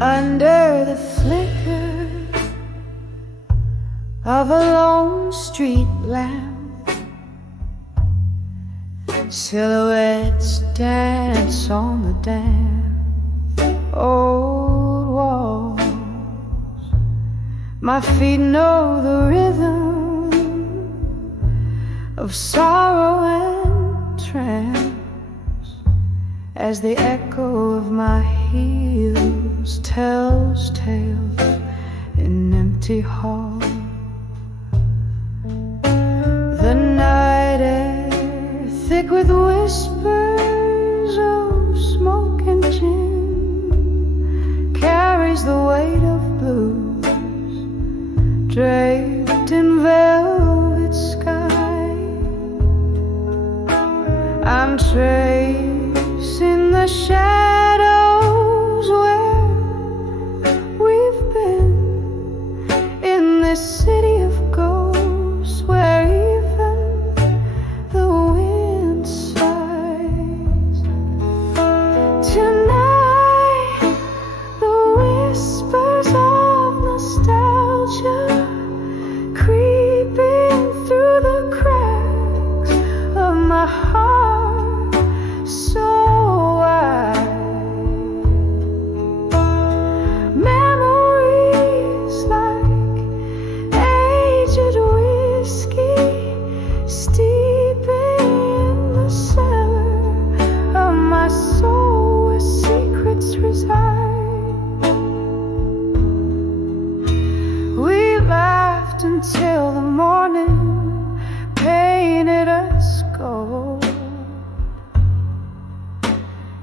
under the flicker of a lone street lamp. Silhouettes dance on the damp old walls. My feet know the rhythm of sorrow and trance as the echo of my heels tells tales in empty halls. The night air, thick with whispers of smoke and gin, carries the weight of blues, draped in velvet sky. I'm tracing the shadows where we've been in this city of ghosts, where even the wind sighs. Tonight, the whispers of nostalgia creeping through the cracks of my heart so wide. Memories like aged whiskey steeping in the cellar of my soul where secrets reside. We laughed until the morning painted us gold.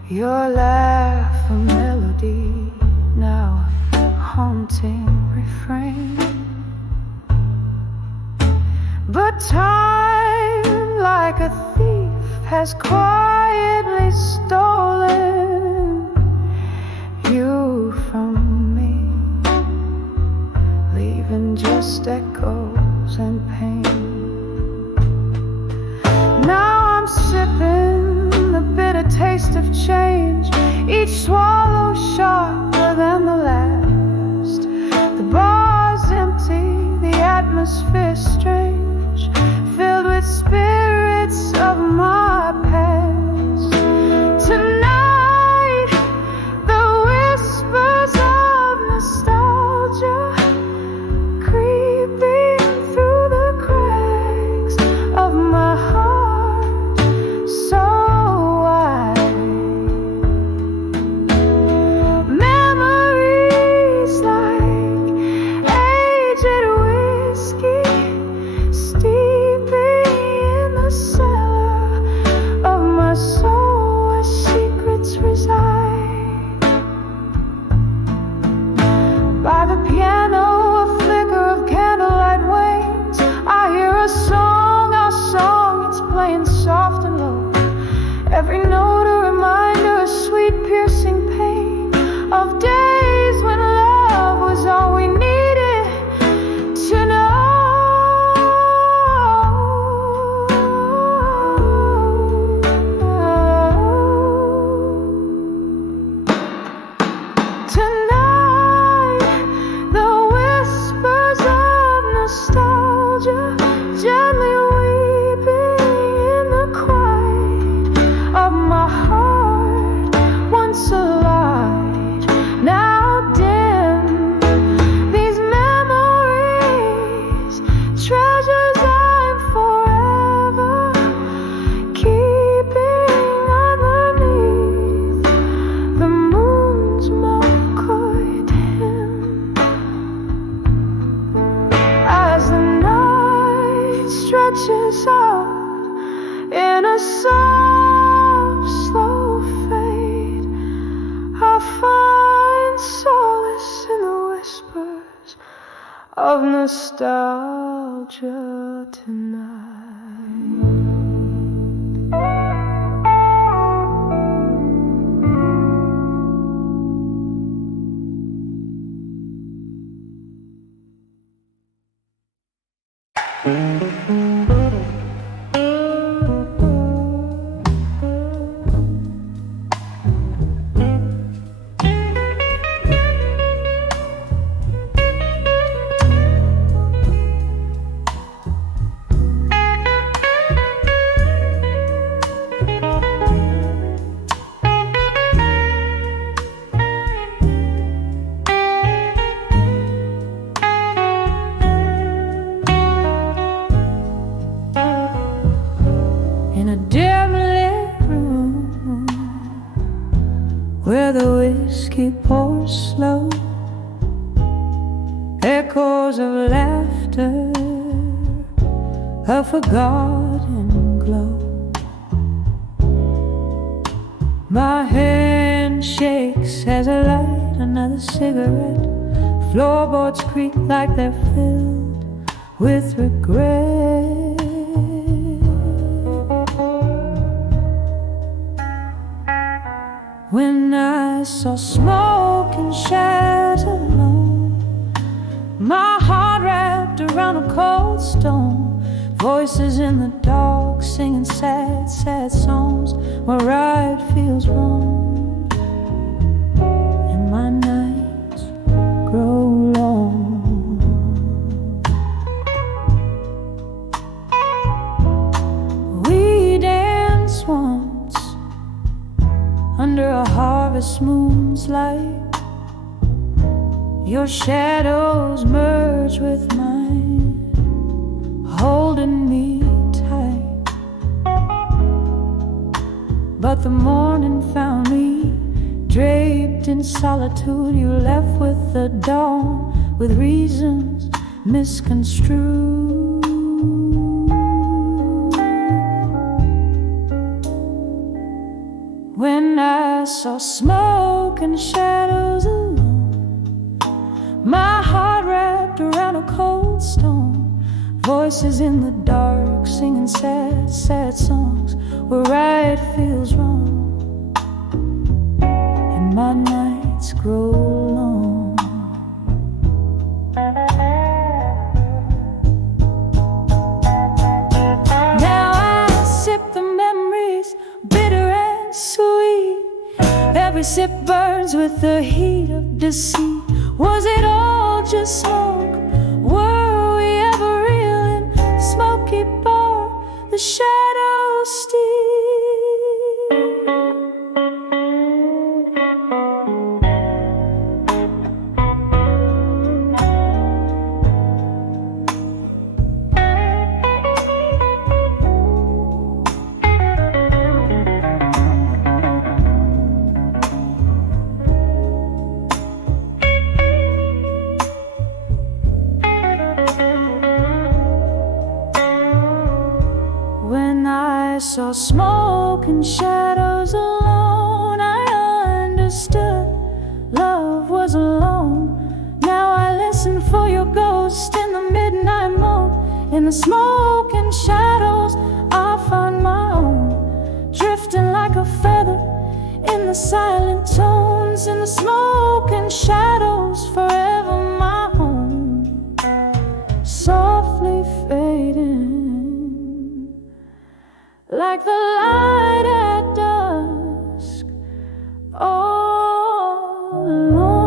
Your laugh a melody, now a haunting refrain. But time, like a thief, has quietly stolen you from me, leaving just echoes and pain. Now I'm sipping the bitter taste of change, each swallow sharper than the last. The bar's empty, the atmosphere strange, filled with spirits of my past. Tonight, the whispers of nostalgia creeping through the cracks of my heart so wide. Memories like aged whiskey steeping in the cellar where the whiskey pours slow, echoes of laughter, a forgotten glow. My hand shakes as I light another cigarette. Floorboards creak like they're filled with regret. When I saw smoke and shadows alone, my heart wrapped around a cold stone. Voices in the dark singing sad, sad songs where right feels wrong, and my nights grow long. We danced once under a harvest moon's light. Your shadows merge with mine, holding me tight. But the morning found me draped in solitude. You left with the dawn, with reasons misconstrued. When I saw smoke and shadows alone, my heart wrapped around a cold stone. Voices in the dark singing sad, sad songs where right feels wrong, and my nights grow long. Now I sip the memories, bitter and sweet. Every sip burns with the heat of deceit. Was it all just smoke? Were we ever real in the smoky bar? The shadows steal. I saw smoke and shadows alone. I understood love was alone. Now I listen for your ghost in the midnight moon. In the smoke and shadows I find my own, drifting like a feather in the silent tones. In the smoke and shadows forever my home, softly fading like the light at dusk, all alone.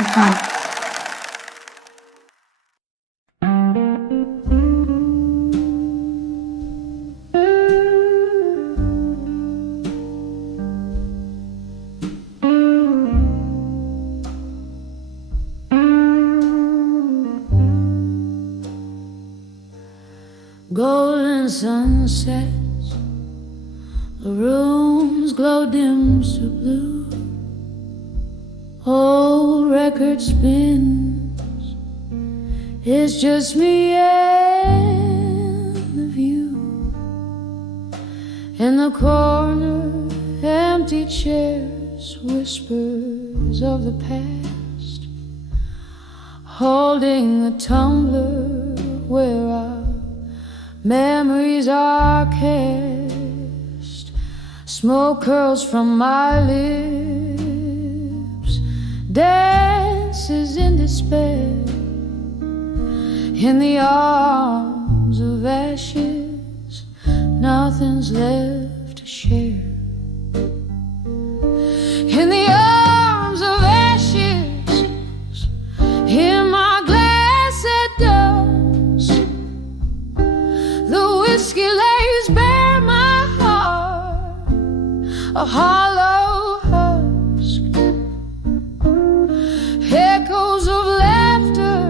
Okay. Golden sunsets, the rooms glow dim to blue. Old record spins, it's just me and the view. In the corner, empty chairs, whispers of the past, holding the tumbler where our memories are cast. Smoke curls from my lips, dances in despair. In the arms of ashes, nothing's left to share. In the arms of ashes, in my glass at dusk, the whiskey lays bare my heart, a hollow husk. Echoes of laughter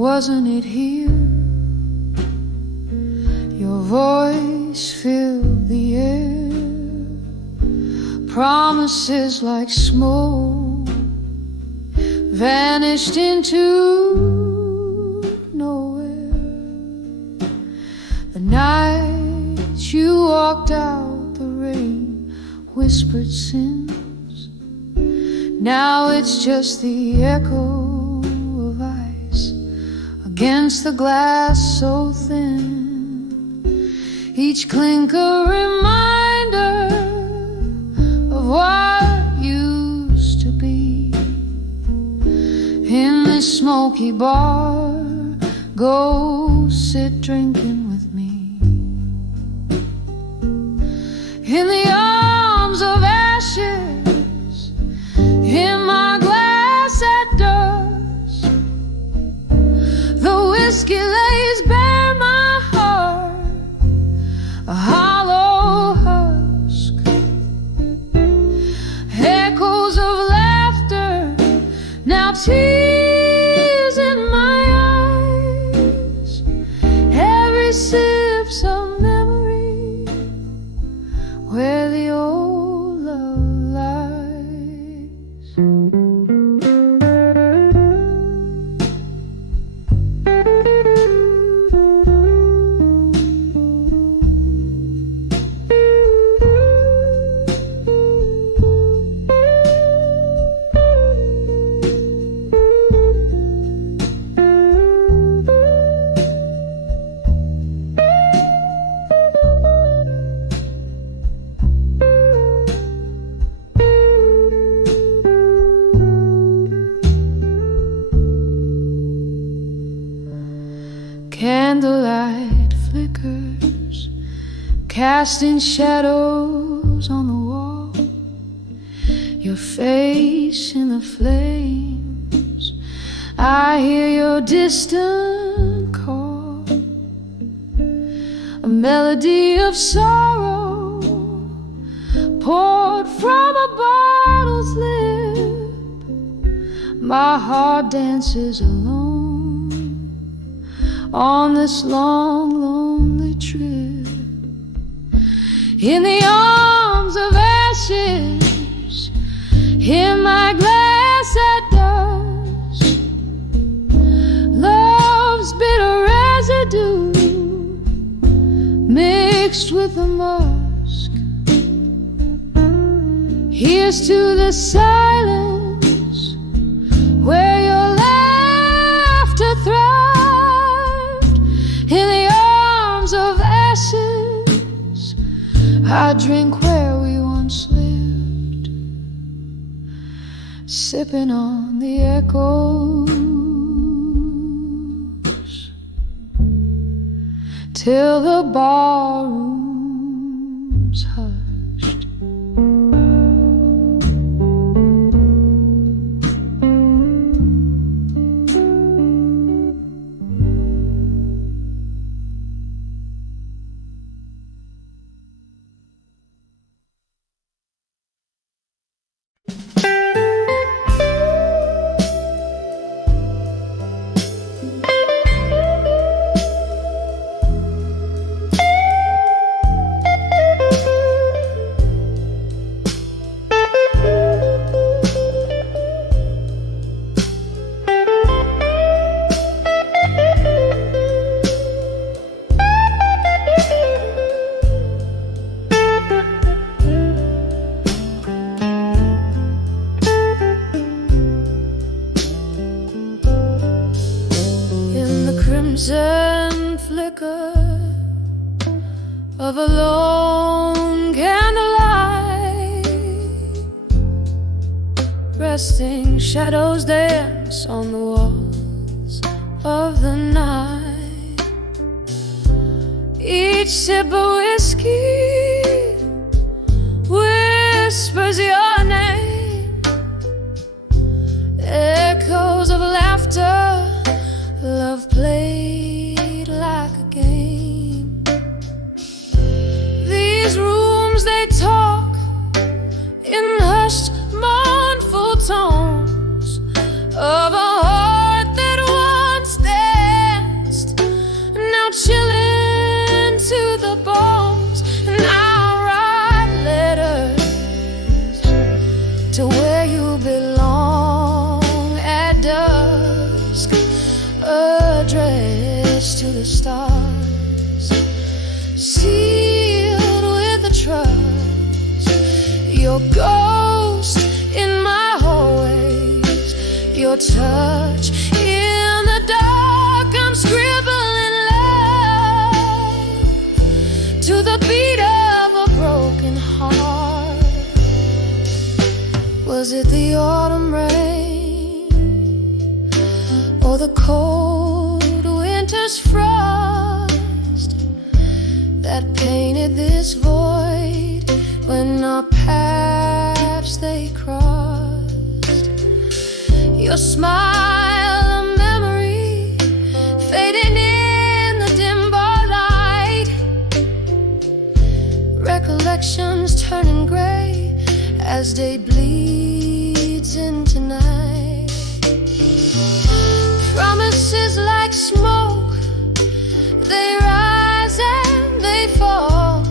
Wasn't it here? Your voice filled the air, promises like smoke vanished into nowhere. The night you walked out, the rain whispered sins. Now it's just the echo of ice against the glass so thin. Each clink a reminder of what used to be. In this smoky bar, go sit drinking with me. In the arms of ashes, in my glass at dusk, the whiskey lays bare my heart, a hollow husk. Echoes of laughter, now tears in my eyes. Every sip's a memory where the old love lies. Candlelight flickers, casting shadows on the wall. Your face in the flames, I hear your distant call. A melody of sorrow poured from a bottle's lip. My heart dances alone on this long, lonely trip. In the arms of ashes, in my glass at dusk, love's bitter residue mixed with the musk. Here's to the silence where your laughter thrives. In the arms of ashes, I drink where we once lived, sipping on the echoes till the barroom's hushed. Crimson flicker of a lone candlelight, resting shadows dance on the walls of the night. Each sip of whiskey whispers your name, echoes of laughter, love played like a game. These rooms, they talk in hushed, mournful tones of a heart that once danced the stars, sealed with a trust. Your ghost in my hallways, your touch in the dark. I'm scribbling love to the beat of a broken heart. Was it the autumn rain or the cold winter's frost that painted this void when our paths they crossed? Your smile, a memory fading in the dim bar light, recollections turning gray as day bleeds into night. Promises like smoke, they rise and they fall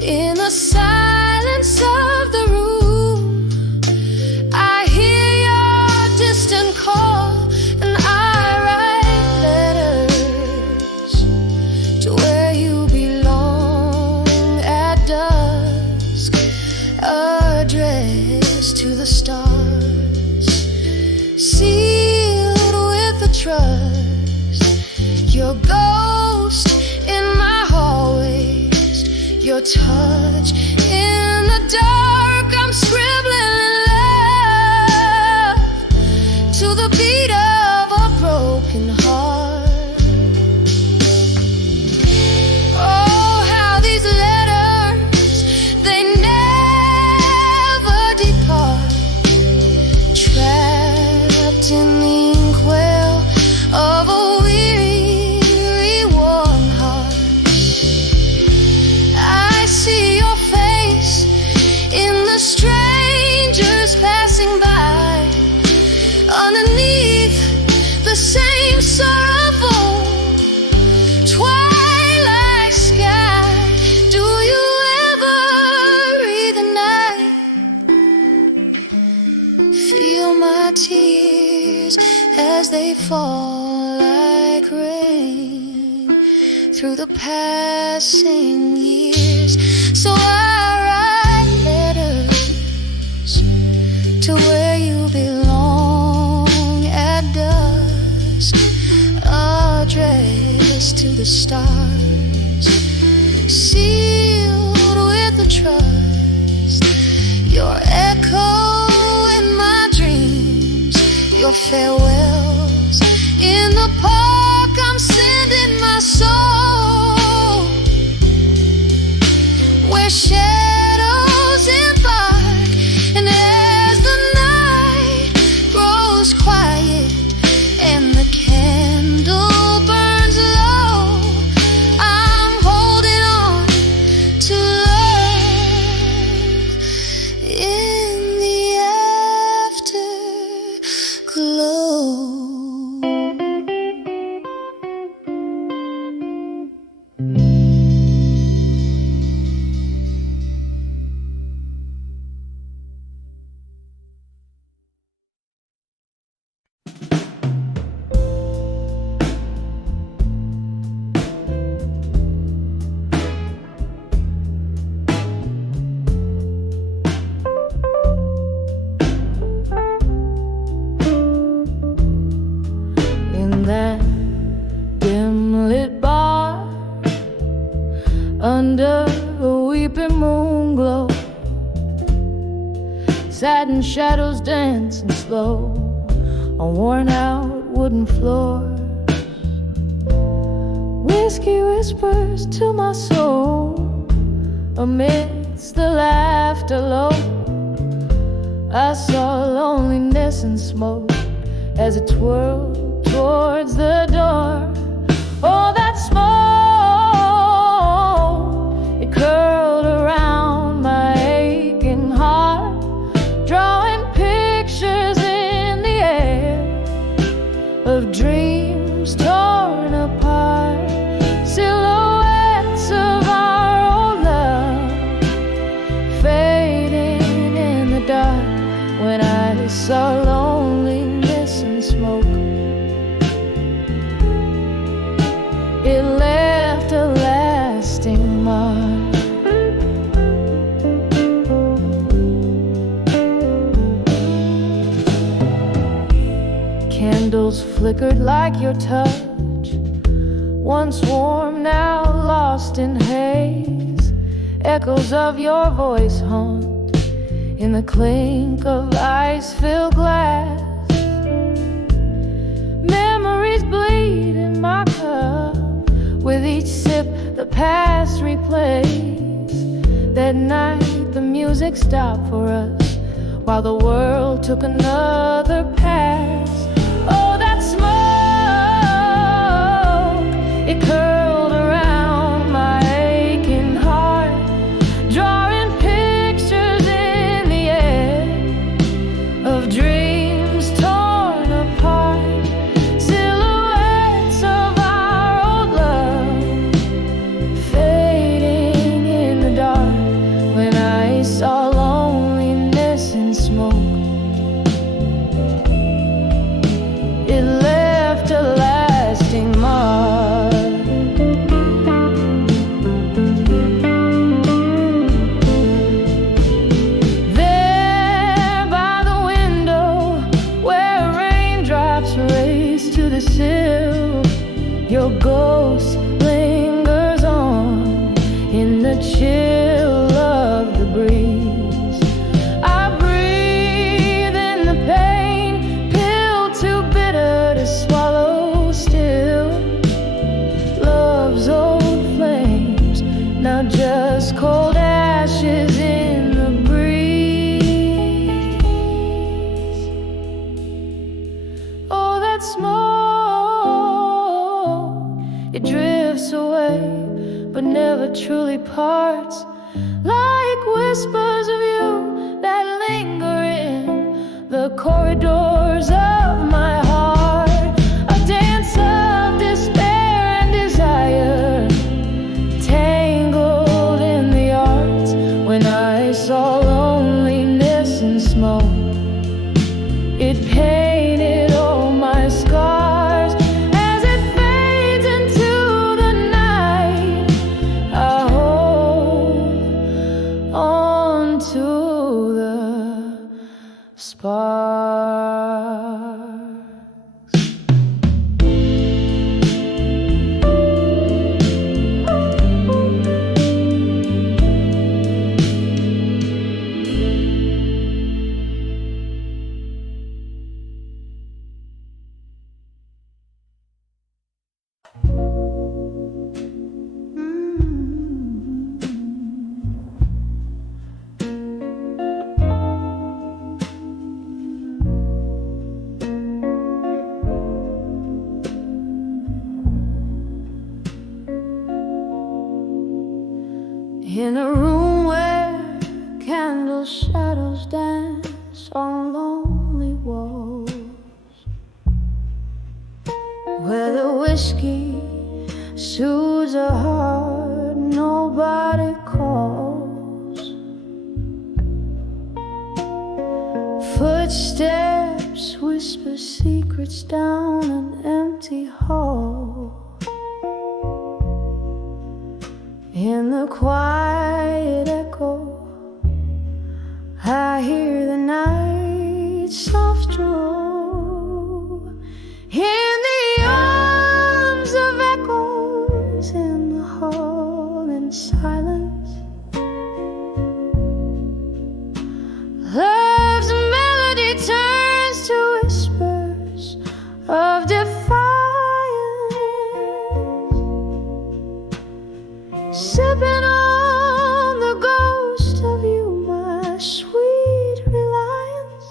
in the silence of the room. I hear your distant call, and I write letters to where you belong at dusk, addressed to the stars, sealed with a trust. Your ghost in my hallways, your touch in the dark. I'm scribbling love to the beat of a broken heart. Oh, how these letters, they never depart, trapped in the inkwell of a weary, worn heart. I see your face in the strangers passing by, underneath the same sorrowful twilight sky. Do you ever read the night? Feel my tears as they fall like rain through the passing years. So I write letters to where you belong at dusk, addressed to the stars, sealed with a trust. Your echo in my dreams, your farewells in the park. I'm sending my soul where shadows embark, and as the night grows quiet and the candle burns low, I'm holding on to love in the afterglow. In that dim lit bar, under a weeping moon glow, satin shadows dancing slow on worn out wooden floors. Whiskey whispers to my soul amidst the laughter low. I saw loneliness and smoke as it twirled towards the door. Oh, that smoke, it curled around my aching heart, drawing pictures in the air of dreams torn apart, silhouettes of our old love fading in the dark. When I saw loneliness and smoke, Candles flickered like your touch, once warm, now lost in haze. Echoes of your voice haunt in the clink of ice-filled glass. Memories bleed in my cup, with each sip the past replays. That night the music stopped for us, while the world took another pass. Oh, that smoke, it curled around my aching heart, drawing pictures in the air of dreams torn apart, silhouettes of our old love fading in the dark. When I saw loneliness in smoke, it left a lasting mark. There by the window, where raindrops race to the sill, your ghost lingers on in the chill of the breeze. I breathe in the pain, pill too bitter to swallow still. Love's old flames, now just cold ashes in the breeze. Oh, that smoke, it drifts away, but never truly parts, like whispers of you that linger in the corridors of my heart. A dance of despair and desire, tangled in the arts. When I saw loneliness in smoke, it painted all my scars. As it fades into the night, I hold on to the sparks. In a room where candle shadows dance on lonely walls, where the whiskey soothes a heart nobody calls. Footsteps whisper secrets down an empty hall. In the quiet echo, I hear the night soft draw. In the arms of echoes, in the hall in silence, love's melody turns to whispers of defiance. Sipping on the ghost of you, my sweet reliance.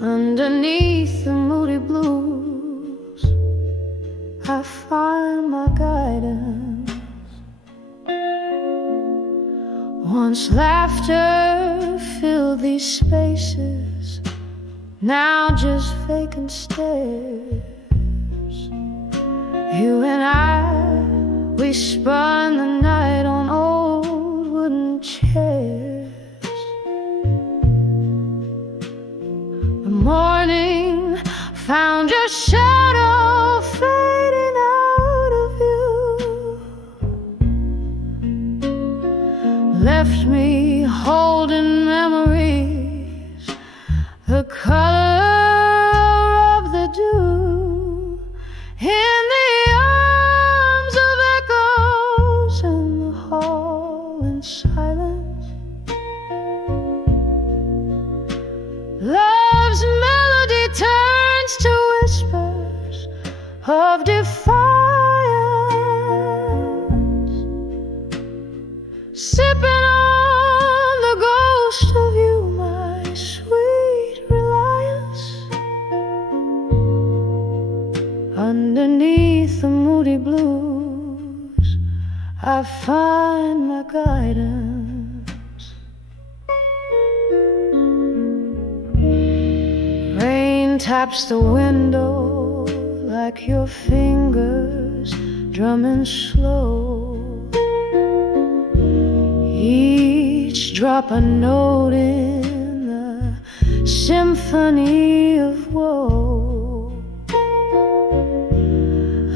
Underneath the moody blues, I find my guidance. Once laughter filled these spaces, now just vacant stares. You and I, we spun the night on old wooden chairs. The morning found your shadow fading out of you, left me holding memories, the color of defiance, sipping on the ghost of you, my sweet reliance. Underneath the moody blues, I find my guidance. Rain taps the window like your fingers drumming slow, each drop a note in the symphony of woe.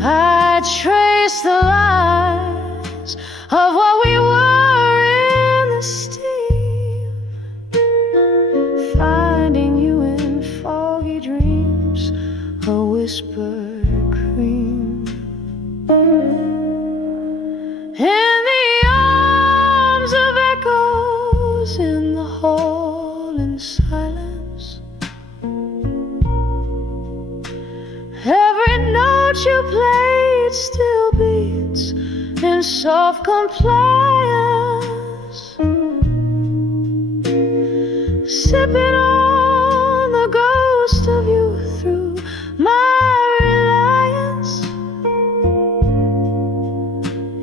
I trace the lines of what we were in the steam, finding you in foggy dreams, a whispered cream. In the arms of echoes, in the hall in silence, every note you played still beats in soft compliance, sipping on the ghost of you through my reliance.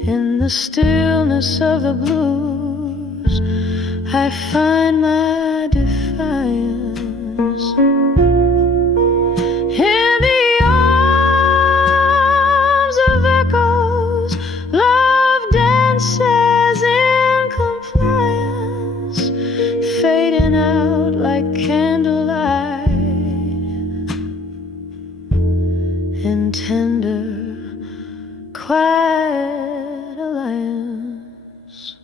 In the stillness of the blues, I find my defiance. In the arms of echoes, love dances in compliance, fading out like candlelight in tender, quiet alliance.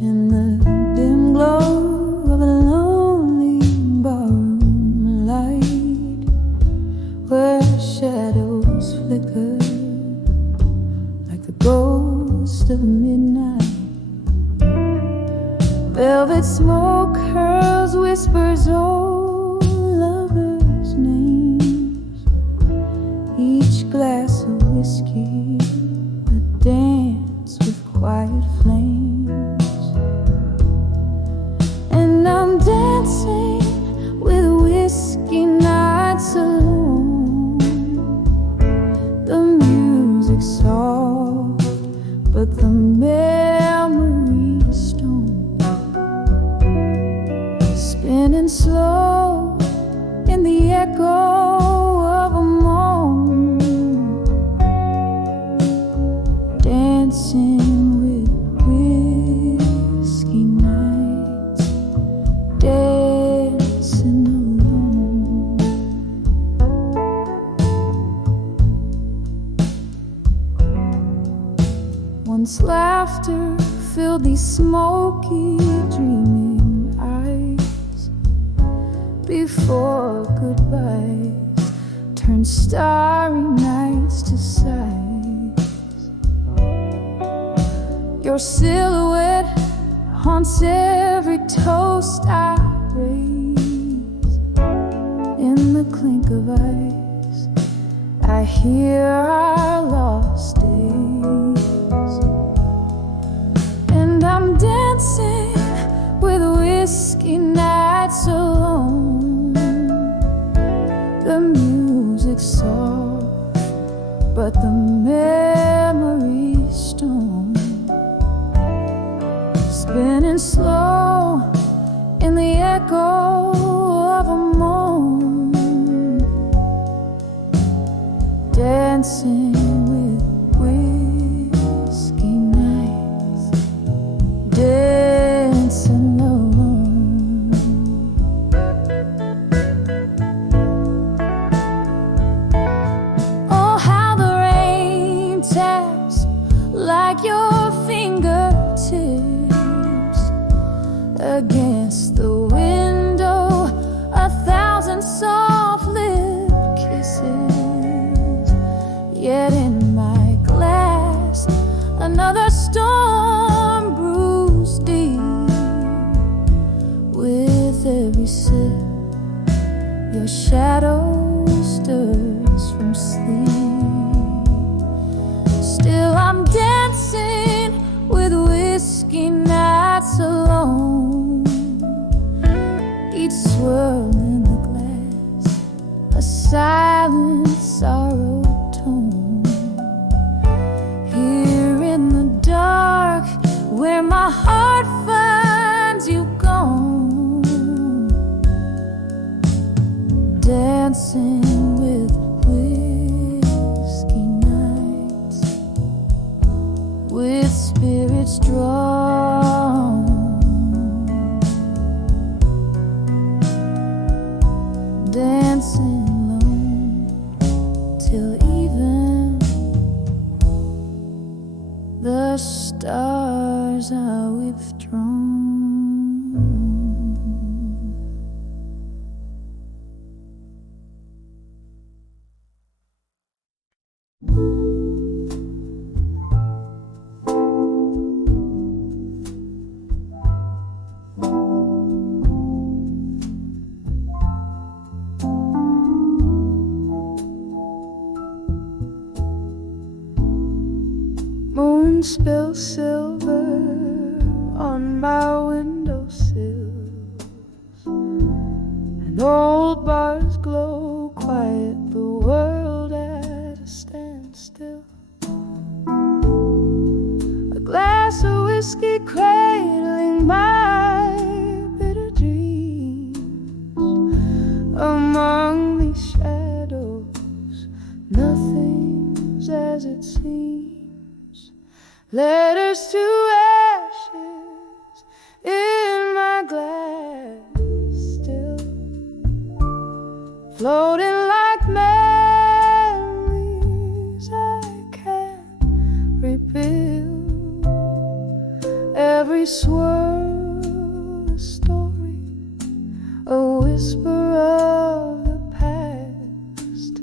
In the dim glow of a lonely barroom light, where shadows flicker like the ghost of midnight, velvet smoke curls, whispers old lovers' names, each glass of whiskey a dance with quiet flames. And I'm dancing with whiskey nights alone, the music soft, but the memory stone, spinning slow in the echo of a moan, dancing with whiskey nights, dancing alone. Once laughter filled these smoky, dreaming eyes, before goodbyes turned starry nights to sighs. Your silhouette haunts every toast I raise. In the clink of ice, I hear our lost days. And I'm dancing with whiskey nights alone, the music soft, but the memory stone, spinning slow in the echo of a moan, dancing with whiskey nights, dancing alone. Oh, how the rain taps silent sorrow tone. Here in the dark, where my heart finds you gone, dancing with whiskey nights, with spirits drawn, dancing alone till even the stars are withdrawn. Moon spills silver on my windowsills, and old bars glow quiet, the world at a standstill. A glass of whiskey cradling my bitter dreams. Among these shadows, nothing's as it seems. Letters to ashes in my glass still, floating like memories I can't rebuild. Every swirl a story, a whisper of the past.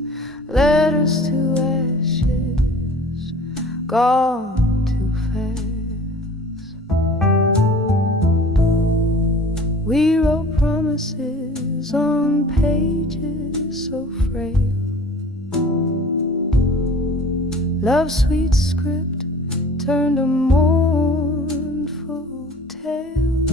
Letters to ashes, gone. We wrote promises on pages so frail. Love's sweet script turned a mournful tale.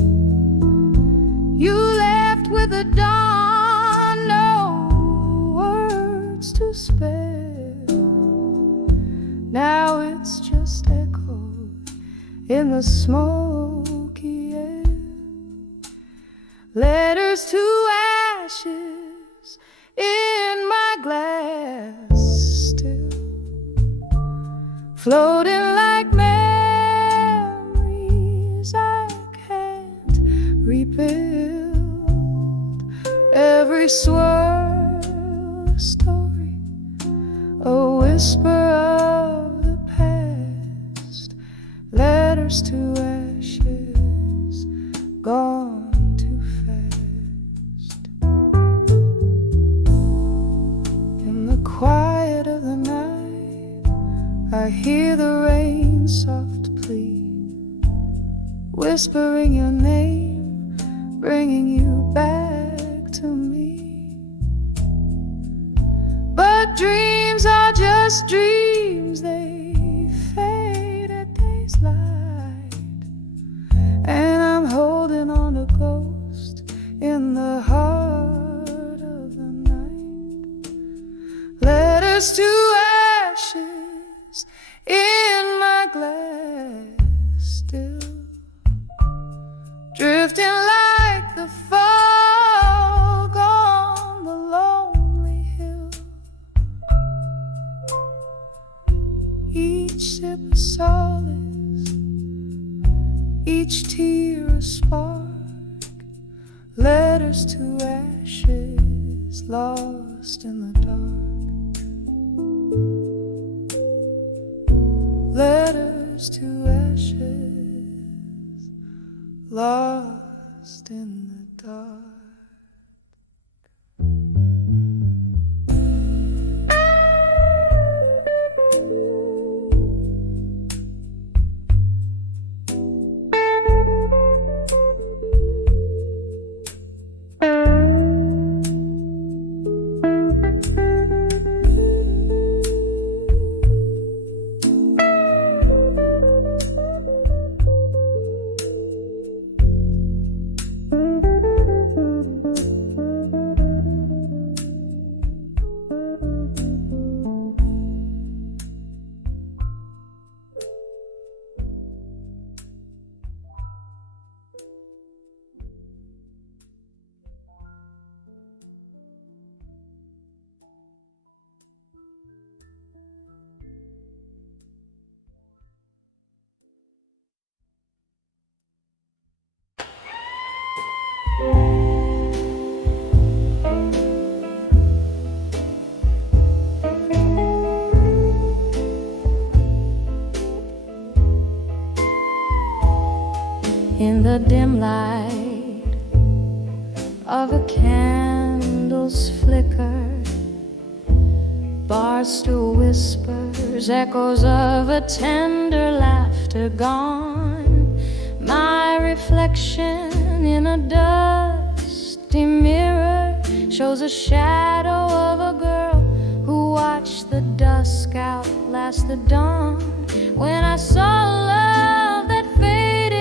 You left with the dawn, no words to spare. Now it's just echoed in the smoky air. Letters to ashes in my glass still, floating like memories I can't rebuild. Every swirl a story, a whisper of the past. Letters to ashes, gone. Quiet of the night, I hear the rain soft plea, whispering your name, bringing you back to me. But dreams are just dreams, they fade at day's light, and I'm holding on a ghost in the heart. Letters to ashes in my glass still, drifting like the fog on the lonely hill. Each sip a solace, each tear a spark. Letters to ashes, lost in the dark. Letters to ashes, lost in the dark. the dim light of a candle's flicker, barstool whispers, echoes of a tender laughter gone. My reflection in a dusty mirror shows a shadow of a girl who watched the dusk outlast the dawn. When I saw love that faded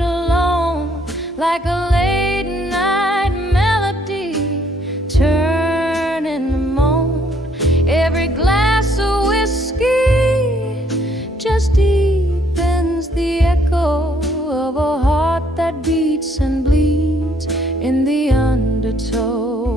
alone, like a late night melody turning to moan. Every glass of whiskey just deepens the echo of a heart that beats and bleeds in the undertow.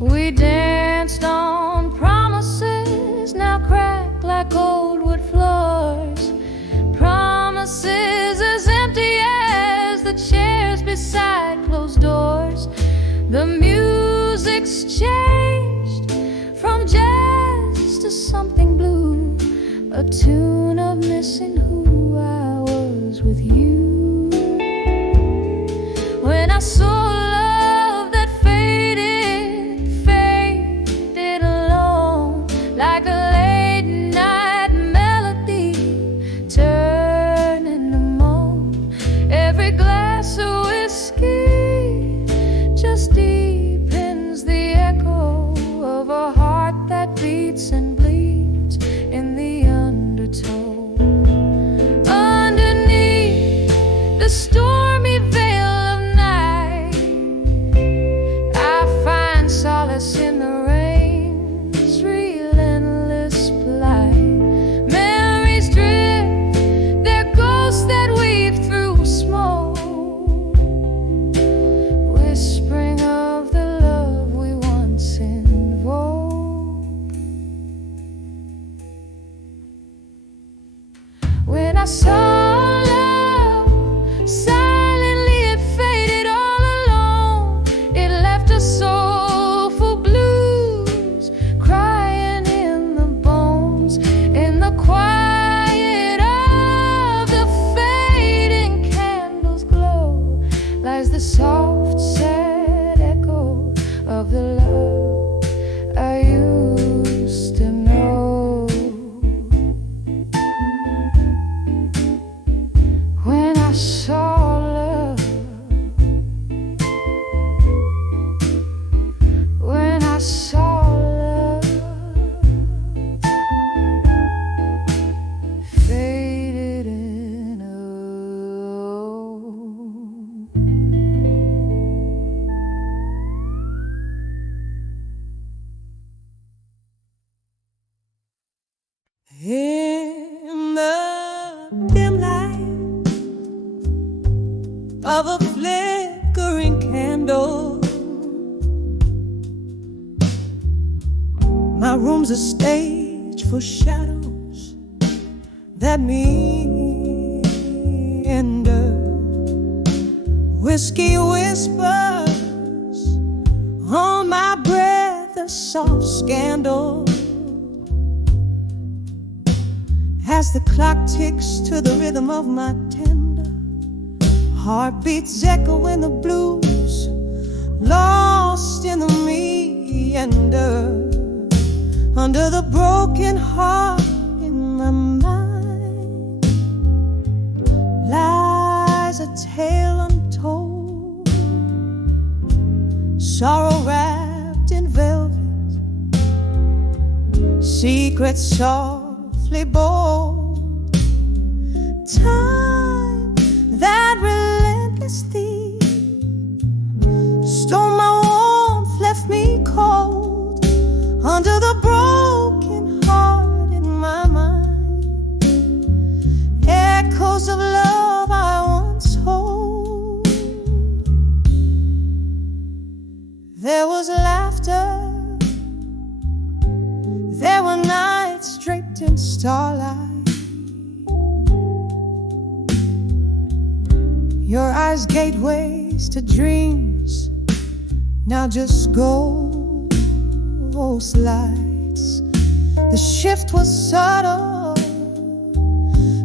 We danced on promises now cracked like old wood floors, promises as empty as the chairs beside closed doors. The music's changed from jazz to something blue, a tune of missing who I was with you. When I saw love that faded alone, like a late night melody turning to moan. Every glass of whiskey just deepens the echo of a heart that beats and bleeds in the undertow. Underneath the stormy veil of night, I find solace in the rain's relentless plight. Memories drift, they're ghosts that weave through smoke, whispering of the love we once invoked. When I saw love, silently it faded all alone. It left a soulful blues crying in the bones. In the quiet of the fading candle's glow lies the soft, sad echo of the love I used to know. When I saw love, when I saw love faded in a in the dim light of a flickering candle, my room's a stage for shadows that meander. Whiskey whispers on my breath, a soft scandal. As the clock ticks to the rhythm of my tender heartbeats, echo in the blues, lost in the meander. Under the broken heart in my mind lies a tale untold, sorrow wrapped in velvet, secrets softly bold. Time, that relentless thief, stole my warmth, left me cold. Under the broken heart in my mind, echoes of love I once hold. There was laughter, there were nights draped in starlight. Stars, gateways to dreams, now just ghost lights. The shift was subtle,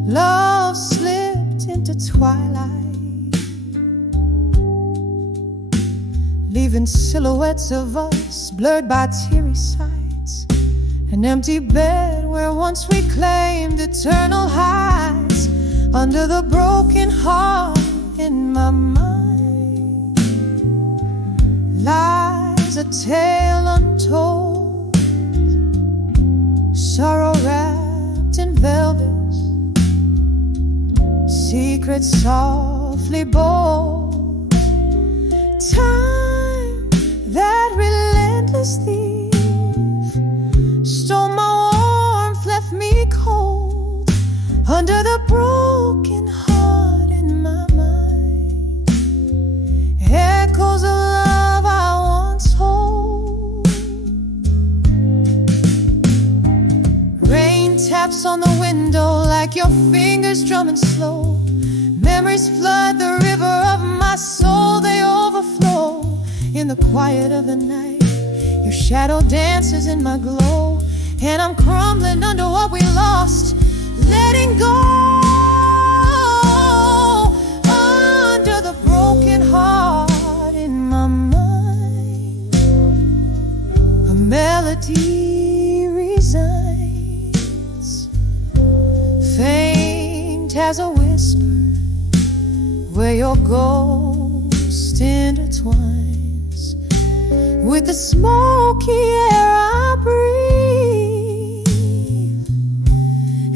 love slipped into twilight, leaving silhouettes of us blurred by teary sights. An empty bed where once we claimed eternal heights. Under the broken heart in my mind lies a tale untold, sorrow wrapped in velvet, secrets softly bold. Time, that relentless thief, stole my warmth, left me cold. Under the broken heart in my mind, echoes of love I once hold. Rain taps on the window like your fingers drumming slow. Memories flood the river of my soul, they overflow. In the quiet of the night, your shadow dances in my glow, and I'm crumbling under what we lost, letting go. Under the broken heart in my mind, a melody resigns, faint as a whisper, where your ghost intertwines with the smoky air I breathe.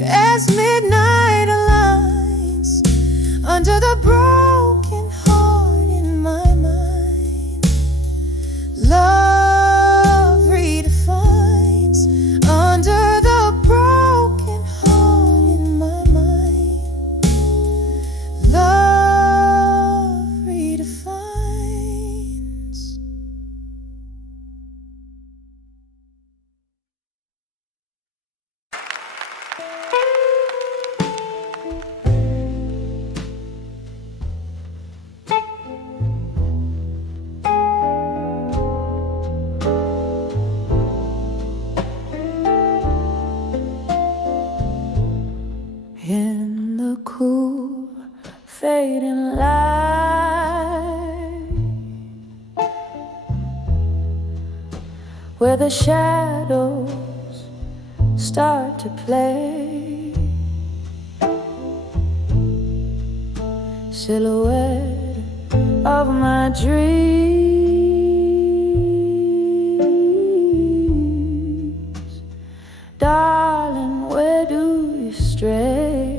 As midnight aligns under the broken heart in my mind, love redefines. Under the broken heart in my mind, love redefines. In the cool, fading light, where the shadows start to play, silhouette of my dreams. Darling, where do you stray?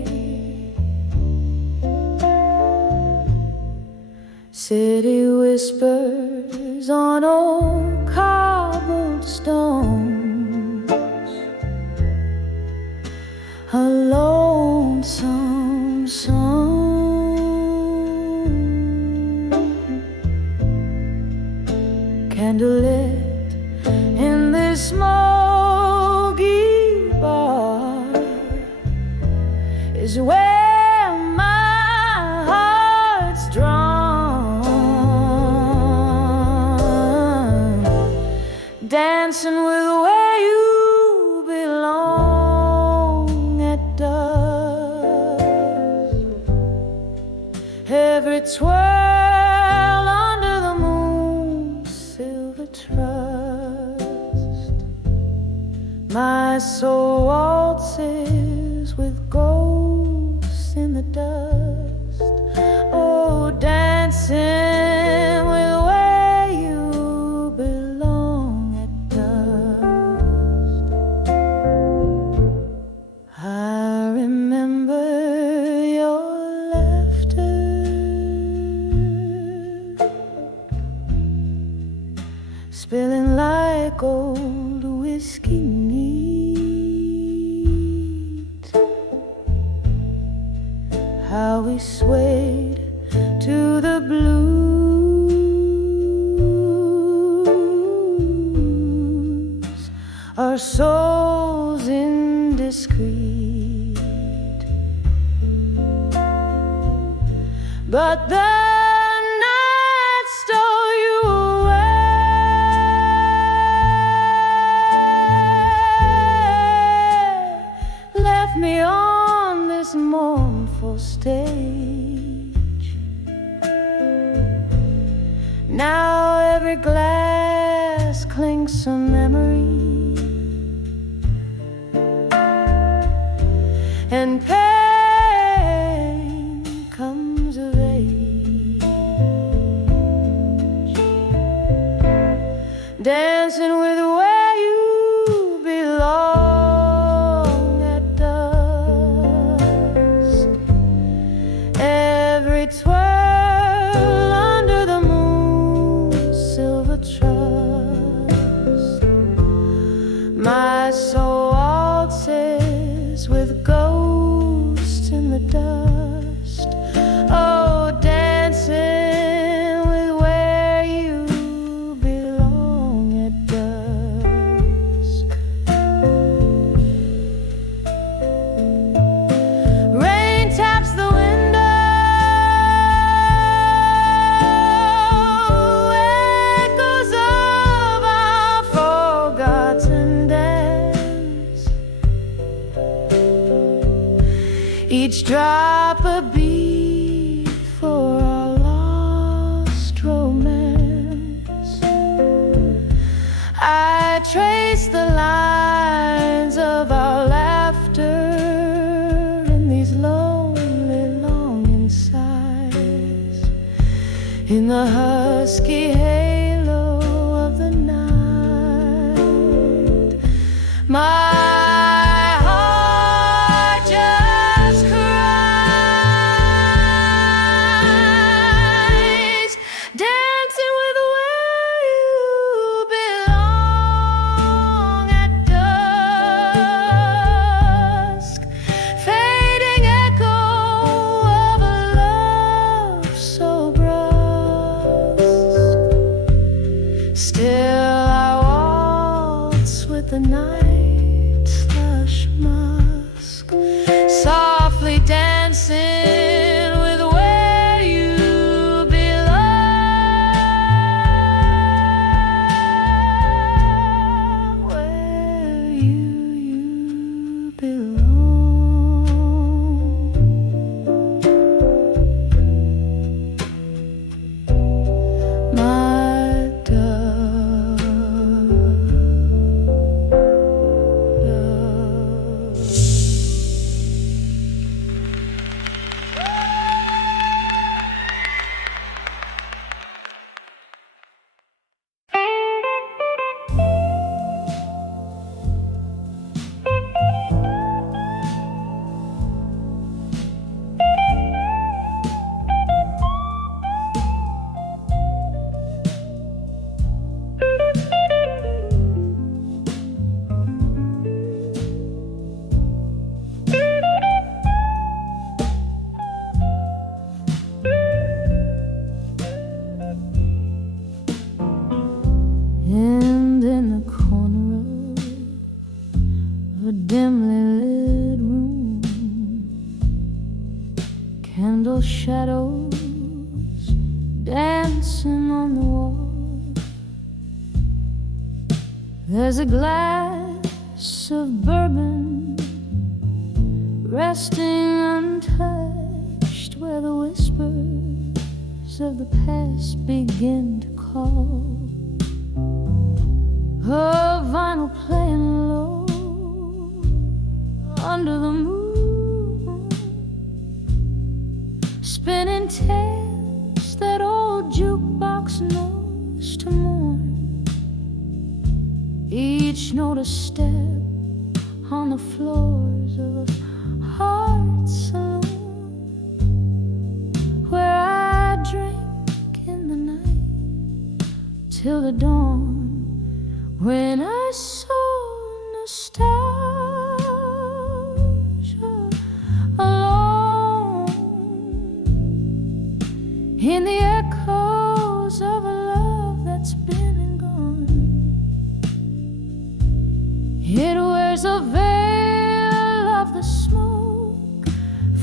City whispers on old cobblestones, a lonesome song, candlelit in this smoky bar is where my heart's drawn, dancing with where you belong at dusk. Every twirl under the moon's silver trust, my soul waltzes with ghosts in the dust. Oh, dancing with where you belong at dusk. I remember your laughter, spilling like old whiskey neat. How we swayed to the blues, our souls indiscreet, but the and pain comes of age, dancing with where you belong at dusk. Every twirl under the moon's silver trust, my soul waltzes with ghosts in the dust. Oh, dancing with where you belong at dusk. Rain taps the window, echoes of our forgotten dance. Each drop a beat for our lost romance. I trace the lines of our laughter in these lonely longing sighs, in the husky halo of the night. My heart just cries, dancing with where you belong at dusk. Fading echo of a love so brusque. Still I waltz with the night slush musk, softly dancing with where you belong, where you belong. My dove. And in the corner of a dimly lit room, candle shadows dancing on the wall. There's a glass of bourbon resting untouched where the whispers of the past begin to call. A vinyl playing low under the moon, spinning tales that old jukebox knows to mourn. Each note a step on the floors of a heart saloon, where I drink in the night till the dawn, when I saw nostalgia alone in the echoes of a love that's been and gone. It wears a veil of the smoke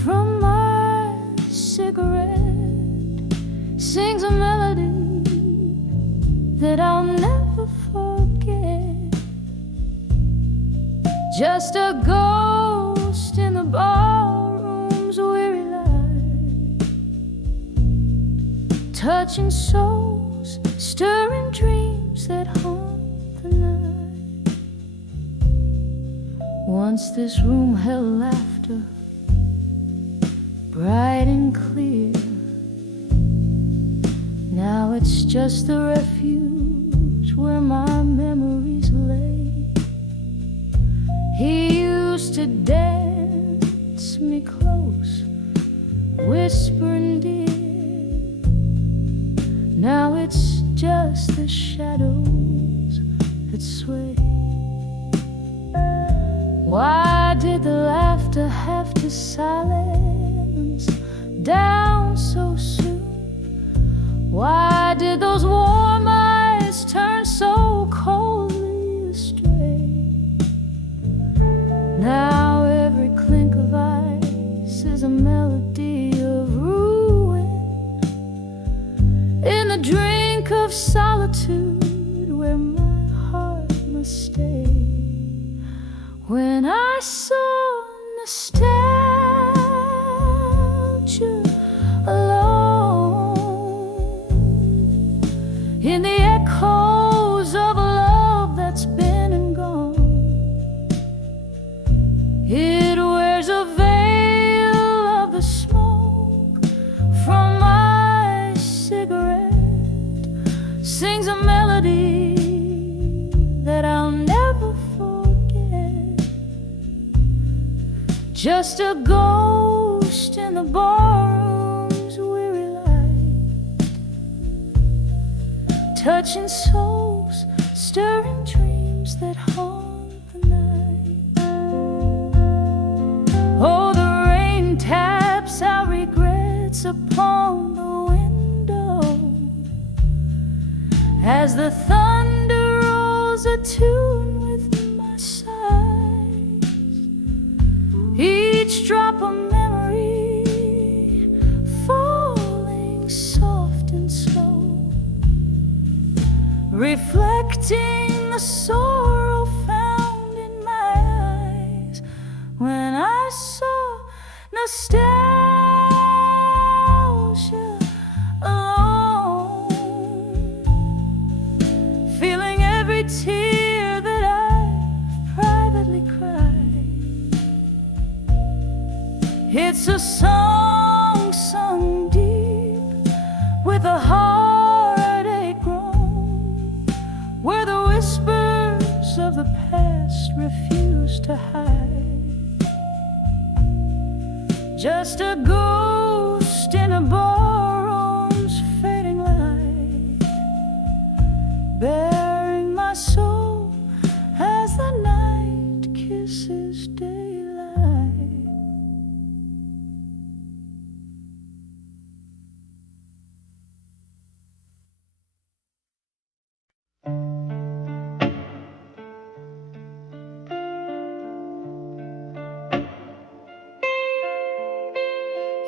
from my cigarette, sings a melody that I'll never forget. Just a ghost in the ballroom's weary light, touching souls, stirring dreams that haunt the night. Once this room held laughter bright and clear. Now it's just the refuge where my memories lay. He used to dance me close, whispering dear. Now it's just the shadows that sway. Why did the laughter have to silence down so soon? Why did those warm eyes turn so coldly astray? Now every clink of ice is a melody of ruin in the drink of solitude where my heart must stay. When I saw nostalgia alone in the echoes of a love that's been and gone, it wears a veil of the smoke from my cigarette, sings a melody that I'll never forget. Just a ghost in the barroom's weary light, touching souls, stirring dreams that haunt the night. Oh, the rain taps out regrets upon the window as the thunder rolls a tune with my sighs. Each drop of memory falling soft and slow, reflecting the sorrow found in my eyes. When I saw nostalgia alone, feeling every tear that I've privately cried. It's a song sung deep with a heartache groan, where the whispers of the past refuse to hide. Just a ghost in a barroom's fading light, bearing my soul as the night kisses daylight.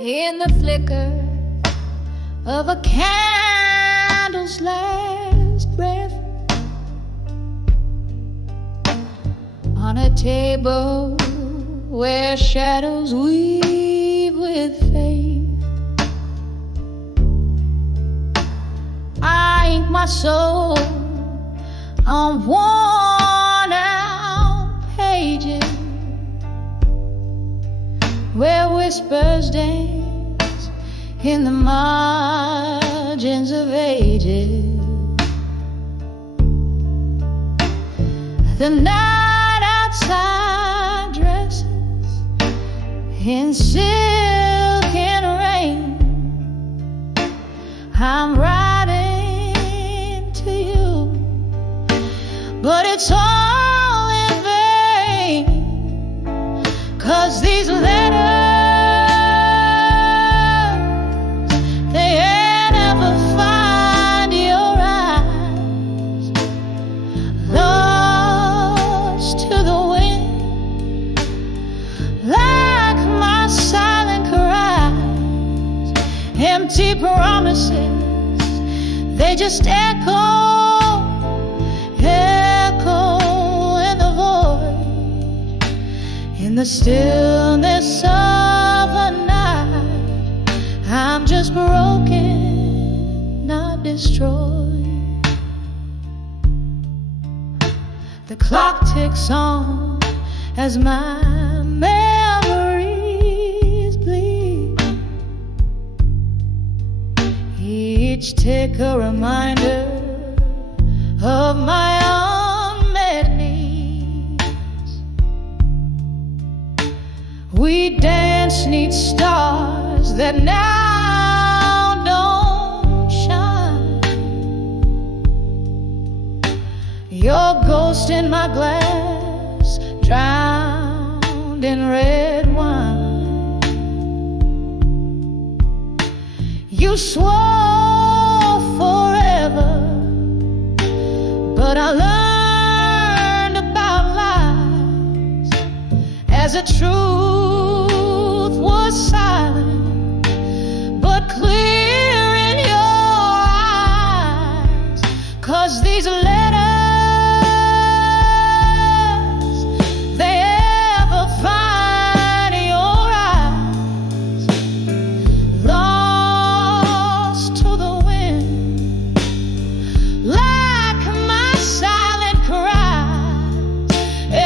In the flicker of a candle's last breath, on a table where shadows weave with faith, I ink my soul on worn out pages where whispers dance in the margins of ages. The night outside dresses in silk and rain. I'm writing to you, but it's all in vain, 'cause these letters, they never find your eyes. Lost to the wind, like my silent cries. Empty promises, they just echo in the void, in the stillness of a night. I'm just broken, not destroyed. The clock ticks on as my memories bleed. each tick a reminder of my unmet needs. We dance 'neath stars that now don't shine. Your ghost in my glass, drowned in red wine. You swore forever, but I learned about lies as the truth was silent, but clear in your eyes. 'Cause these letters, they ever find your eyes, lost to the wind, like my silent cries,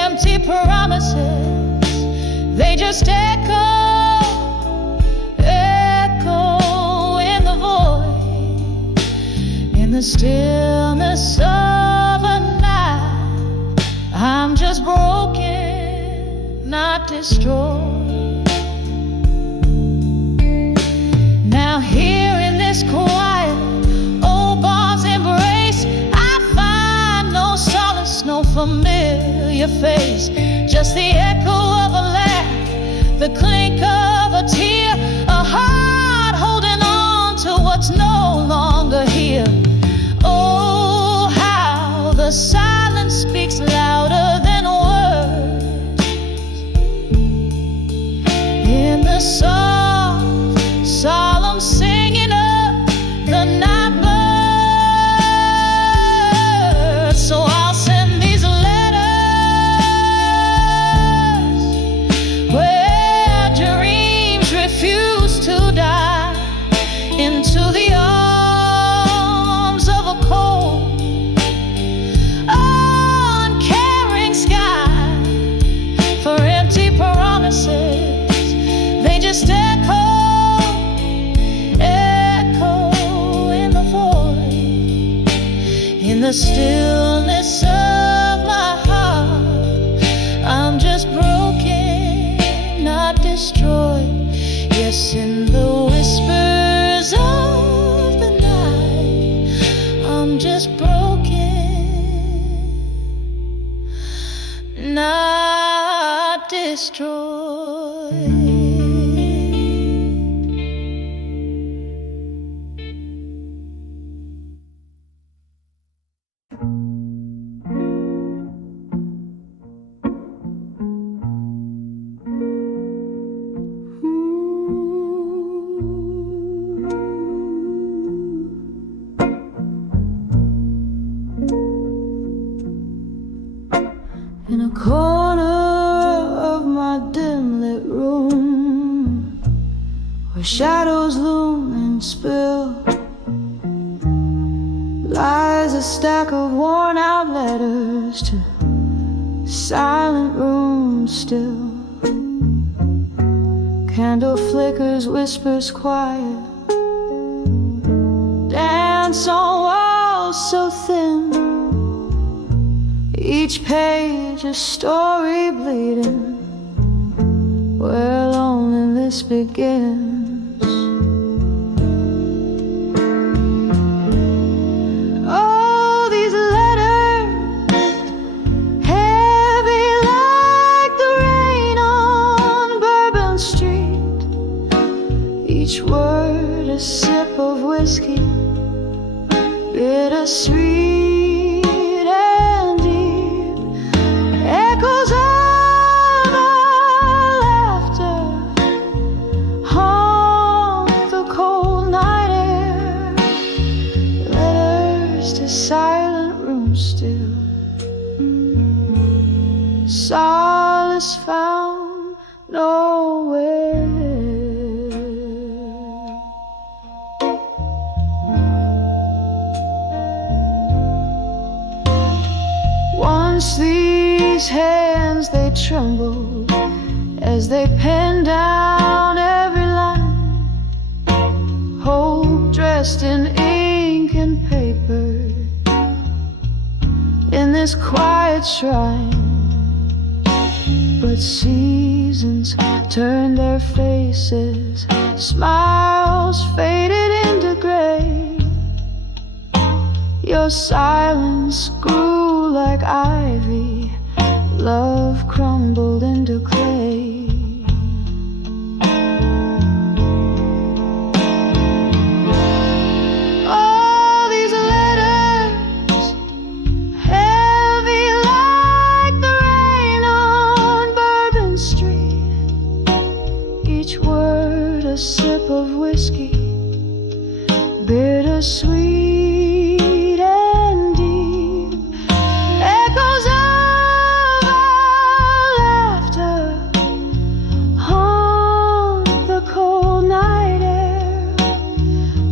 empty promises, they just echo, echo in the void, in the stillness of a night. I'm just broken, not destroyed. Now here in this quiet old bar's embrace, I find no solace, no familiar face, just the echo of a laugh, the clink of a tear, a heart holding on to what's no longer here. Oh, how the silence speaks louder than words. In the soft, solemn singing of the night bird. So I'll send these letters where dreams refuse to die, into the arms of a cold, uncaring sky, for empty promises, they just echo, echo in the void, in the stillness of my heart. I'm just broken, not destroyed. Yes, in the whispers of the night, I'm just broken, not destroyed. In a corner of my dim lit room, where shadows loom and spill, lies a stack of worn out letters to silent rooms still. Candle flickers, whispers quiet, dance on walls so thin, each page a story bleeding, where loneliness begins. Oh, these letters, heavy like the rain on Bourbon Street, each word a sip of whiskey, bittersweet and deep, echoes of our laughter haunt the cold night air, letters to silent rooms still, solace found nowhere. Once these hands they trembled as they penned down every line, hope dressed in ink this quiet shrine, but seasons turned their faces, smiles faded into gray. Your silence grew like ivy, love crumbled into clay. All these letters, heavy like the rain on Bourbon Street, each word a sip of whiskey, bittersweet and deep, echoes of our laughter haunt the cold night air,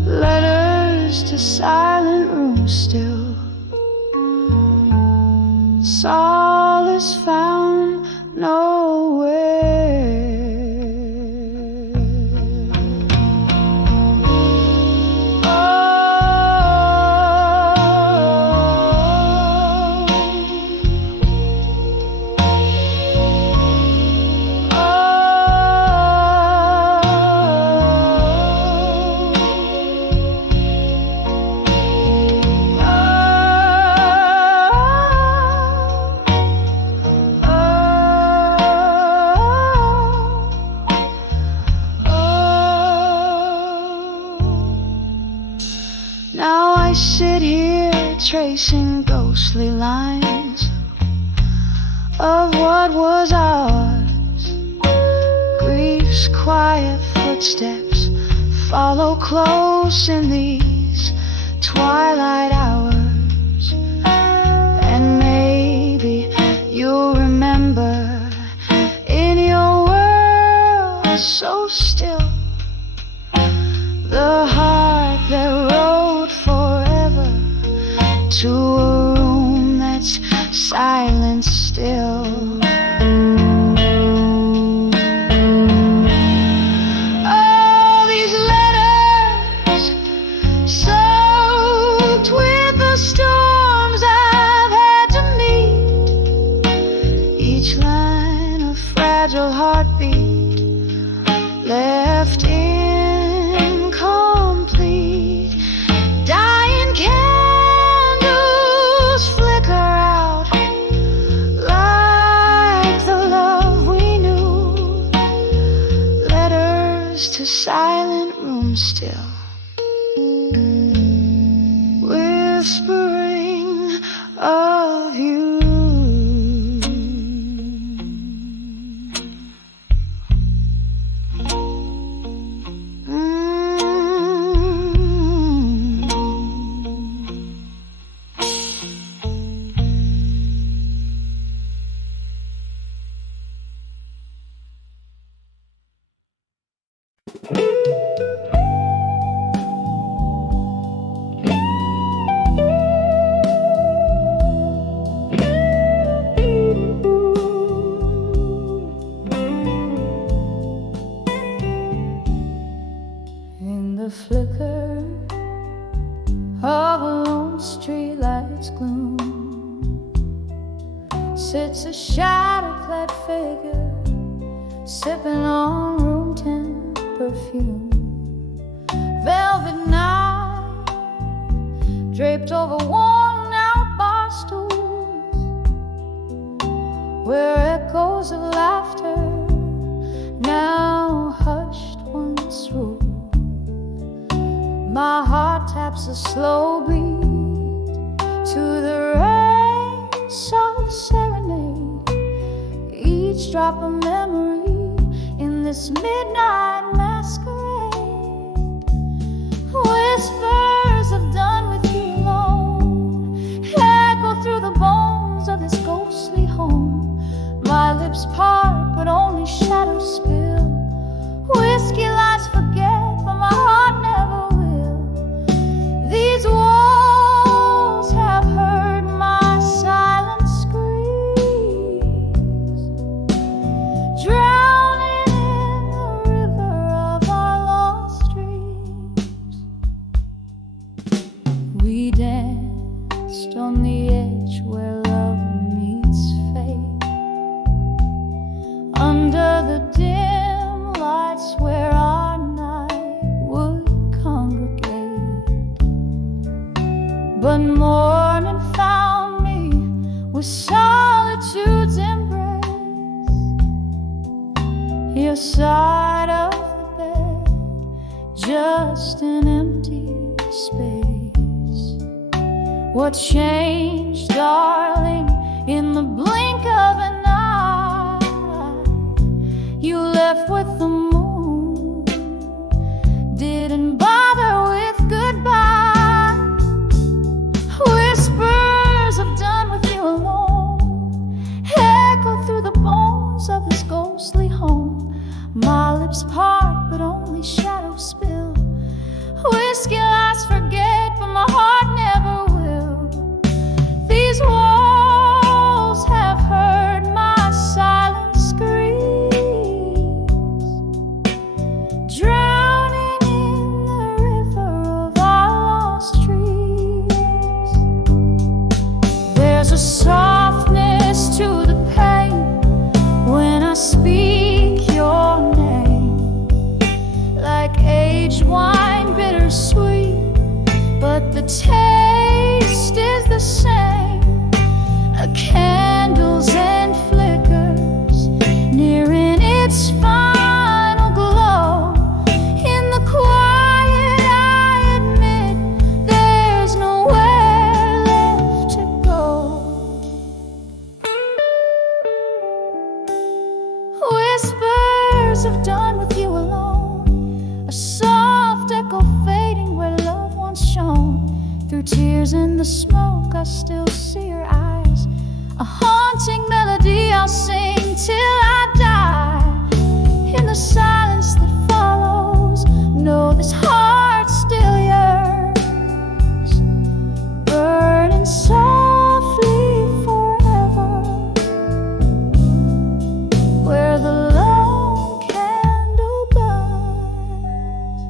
letters to silent rooms still, solace found nowhere. Now I sit here tracing ghostly lines of what was ours. Grief's quiet footsteps follow close in these twilight hours. And maybe you'll remember in your world so still the heart that rode forever to a room that's silent still. All these letters soaked with the storms I've had to meet, each line a fragile heartbeat left incomplete. Dying candles flicker out like the love we knew, letters to silent rooms still, whispering of you. In the flicker of a lone streetlight's gloom sits a shadow-clad figure sipping on room temp perfume. Velvet night draped over worn-out bar stools, where echoes of laughter now hushed once rule. My heart taps a slow beat to the rain's soft serenade, each drop a memory in this midnight masquerade. Whispers of done with you alone echo through the bones of this ghostly home. My lips part, but only shadows spill. Whiskey lies forget, but my heart never will. These walls have heard my silent screams, drowning in the river of our lost dreams. We danced on the edge where love that's where our night would congregate. But morning found me with solitude's embrace. Your side of the bed, just an empty space. What changed, darling, in the blink of an eye? You left with the moon, didn't bother with goodbye. Whispers of done with you alone echo through the bones of this ghostly home. My lips part, but only shadows spill. Whiskey lies forget, but my heart never will. These walls have heard my silent screams, drowning in the river of our lost trees. There's a softness to the pain when I speak your name, like aged wine, bittersweet, but the taste is the same. Candles and flickers nearing its final glow. In the quiet, I admit there's nowhere left to go. Whispers of done with you alone, a soft echo fading where love once shone. Through tears and the smoke, I still see your eyes. A haunting melody I'll sing till I die. In the silence that follows, know this heart still yearns, burning softly forever, where the lone candle burns.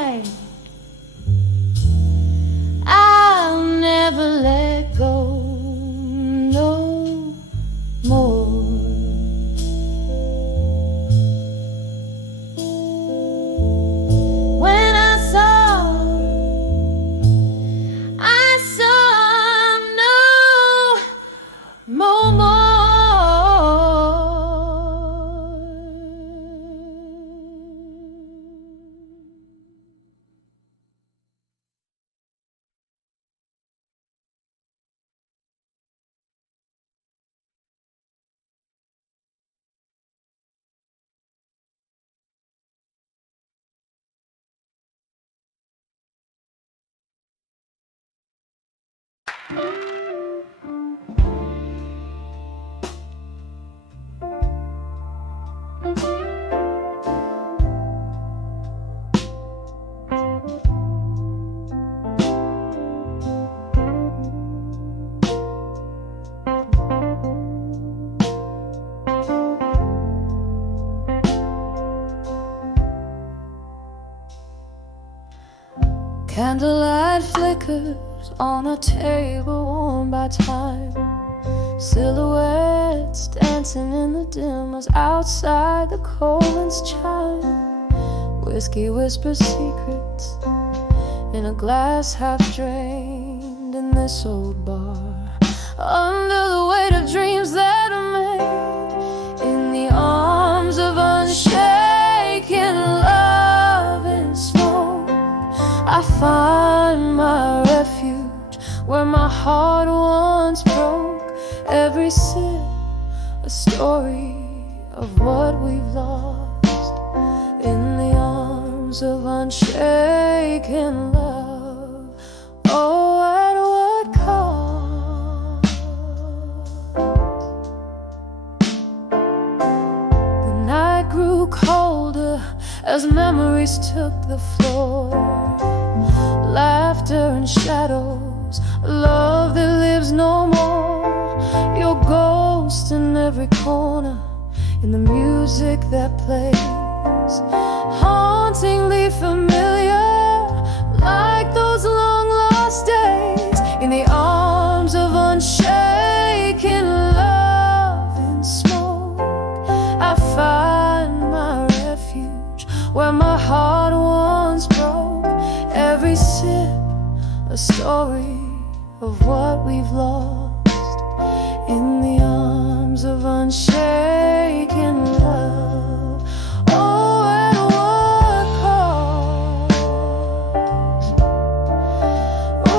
night. I'll never let go no more. When I saw no more. Candlelight flickers on a table worn by time. Silhouettes dancing in the dim as outside the Colin's chime. Whiskey whispers secrets in a glass half drained in this old bar. Under the weight of dreams that are made in the arms of unshaken love and smoke, I find my refuge where my heart once broke. Every sip a story of what we've lost in the arms of unshaken love. Oh, at what cost? The night grew colder as memories took the floor. Laughter and shadows, love that lives no more. Your ghost in every corner, in the music that plays, hauntingly familiar, like those long lost days. In the arms of unshaken love and smoke, I find my refuge where my heart once broke. Every sip a story of what we've lost in the arms of unshaken love. Oh, at what cost? Oh.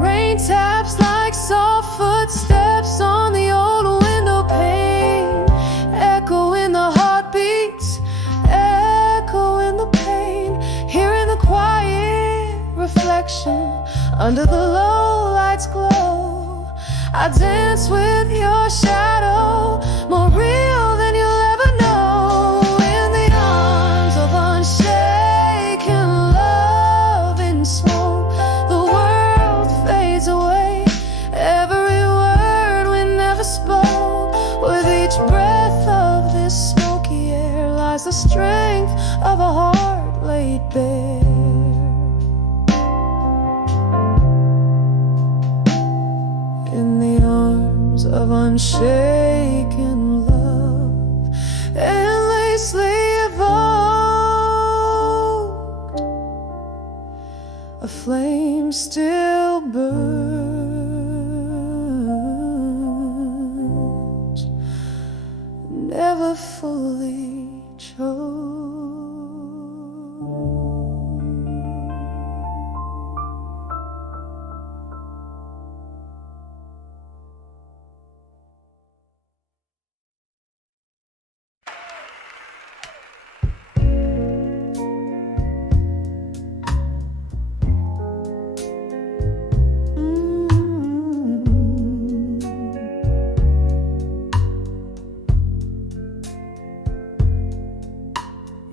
Rain taps like soft footsteps on the old window pane, echo in the heartbeats, echo in the pain, hearing the quiet reflection under the low lights glow. I dance with your shadow, more real than you'll ever know. In the arms of unshaken love and smoke, the world fades away, every word we never spoke. With each breath of this smoky air lies the strength of a heart laid bare. In the arms of unshaken love, endlessly evoked, a flame still burns, never fully choked.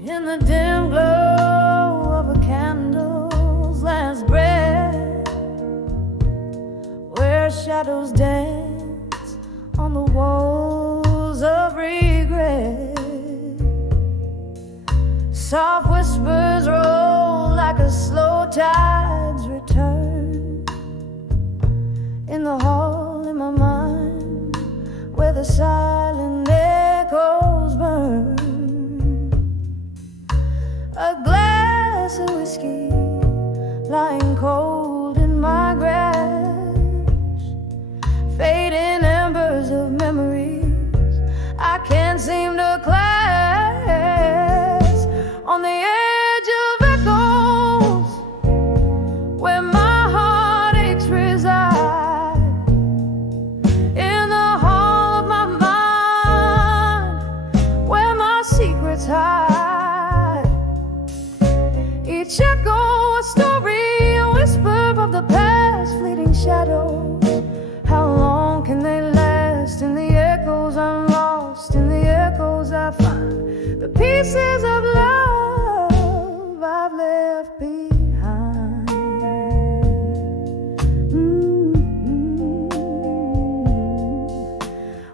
In the dim glow of a candle's last breath, where shadows dance on the wall soft whispers roll like a slow tide's return. In the hall in my mind, where the silent echoes burn, a glass of whiskey lying cold in my grass, fading embers of memories I can't seem to class. On the edge of echoes, where my heartaches reside, in the hall of my mind, where my secrets hide. Each echo a story, a whisper of the past, fleeting shadows. How long can they last? In the echoes I'm lost, in the echoes I find the pieces of love I've left behind.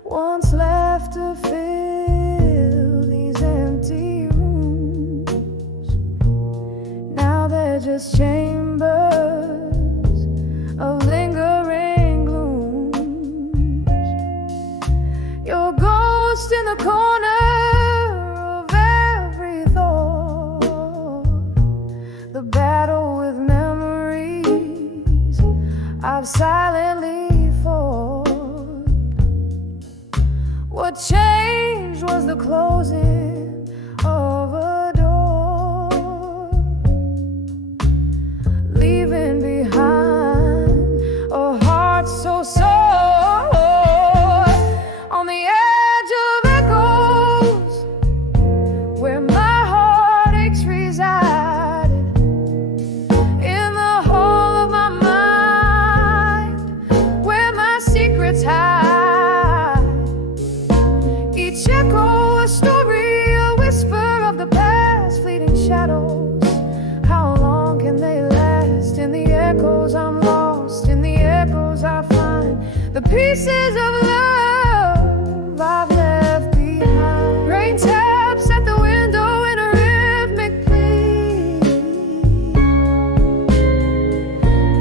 Once left to fill these empty rooms, now they're just chambers of lingering glooms. Your ghost in the corner of every thought, the battle with memories I've silently fought. What changed was the closing of a door, leaving behind a heart so sore. On the edge of echoes, where my heartaches reside, in the hall of my mind, where my secrets hide. Each echo a story, a whisper of the past, fleeting shadows. How long can they last? In the echoes I'm lost, in the echoes I find the pieces of love I've left behind. Rain taps at the window in a rhythmic plea,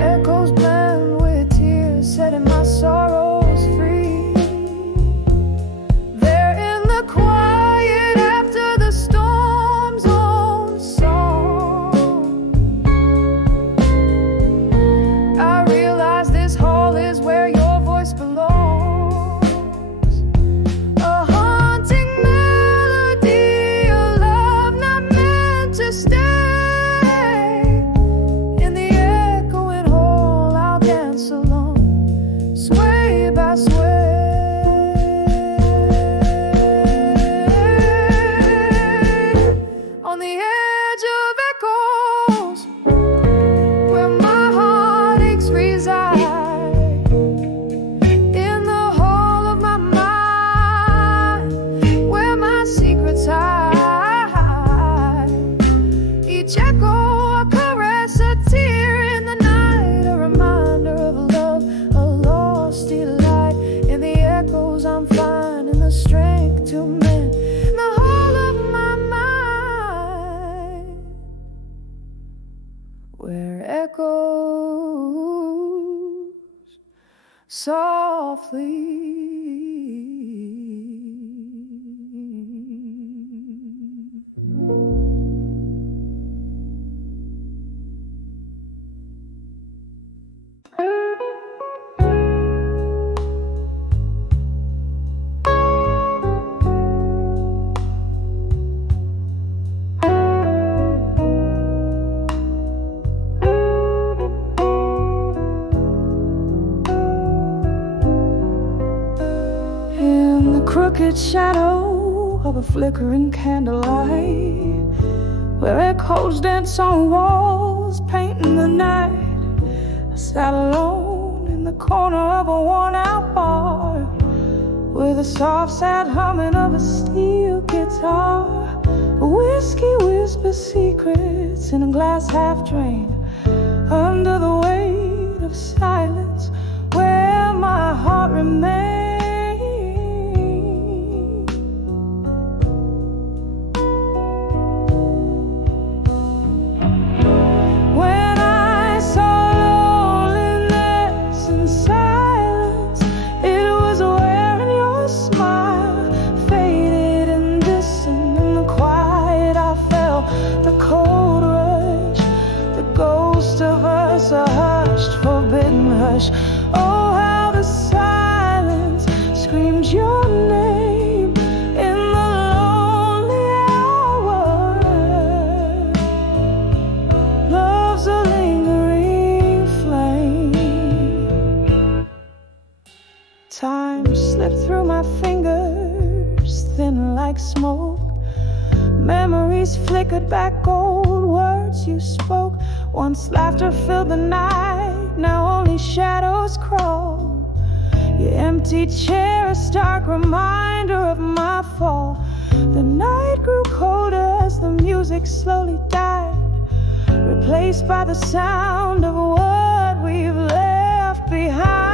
echoes blend with tears, setting my sorrows free. They're in the quiet after the storm's own song. I realize this hall is where your voice belongs. A haunting melody, a love not meant to stay. In the echoing hall I'll dance alone, sway by sway. On the edge of echoes, where my heartaches reside, in the hall of my mind, where my secrets hide. Each echo a caress, a tear in the night, a reminder of love, a lost delight. In the echoes I'm finding the strength to mend, in the hall of my mind, where echoes softly. In the crooked shadow of a flickering candlelight, where echoes dance on walls, painting the night, I sat alone in the corner of a worn-out bar, with the soft, sad humming of a steel guitar. Whiskey whispers secrets in a glass half drained, under the weight of silence, where my heart remains. hush. Oh, how the silence screamed your name in the lonely hour. Love's a lingering flame. Time slipped through my fingers, thin like smoke. Memories flickered back, old words you spoke. Once laughter filled the night, now only shadows crawl. Your empty chair, a stark reminder of my fall. The night grew colder as the music slowly died, replaced by the sound of what we've left behind.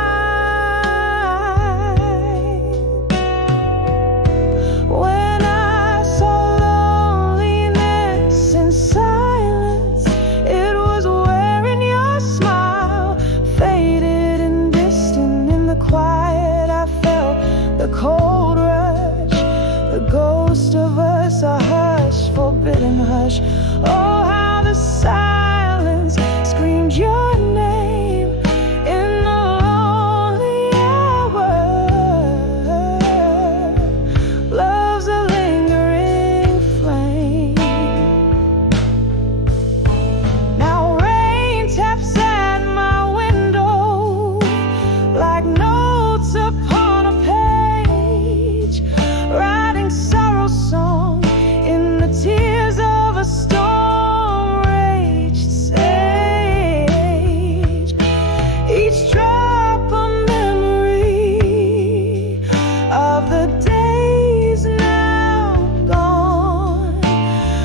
When I saw loneliness in silence, it was wearing your smile, faded and distant in the quiet. I felt the cold rush, the ghost of us, a hush, forbidden hush. Oh, how the silence screamed your name in the lonely hour. Love's a lingering flame. Now rain taps at my window like notes upon a page, writing sorrow song in the tears of a storm-raged sage. Each drop a memory of the days now gone.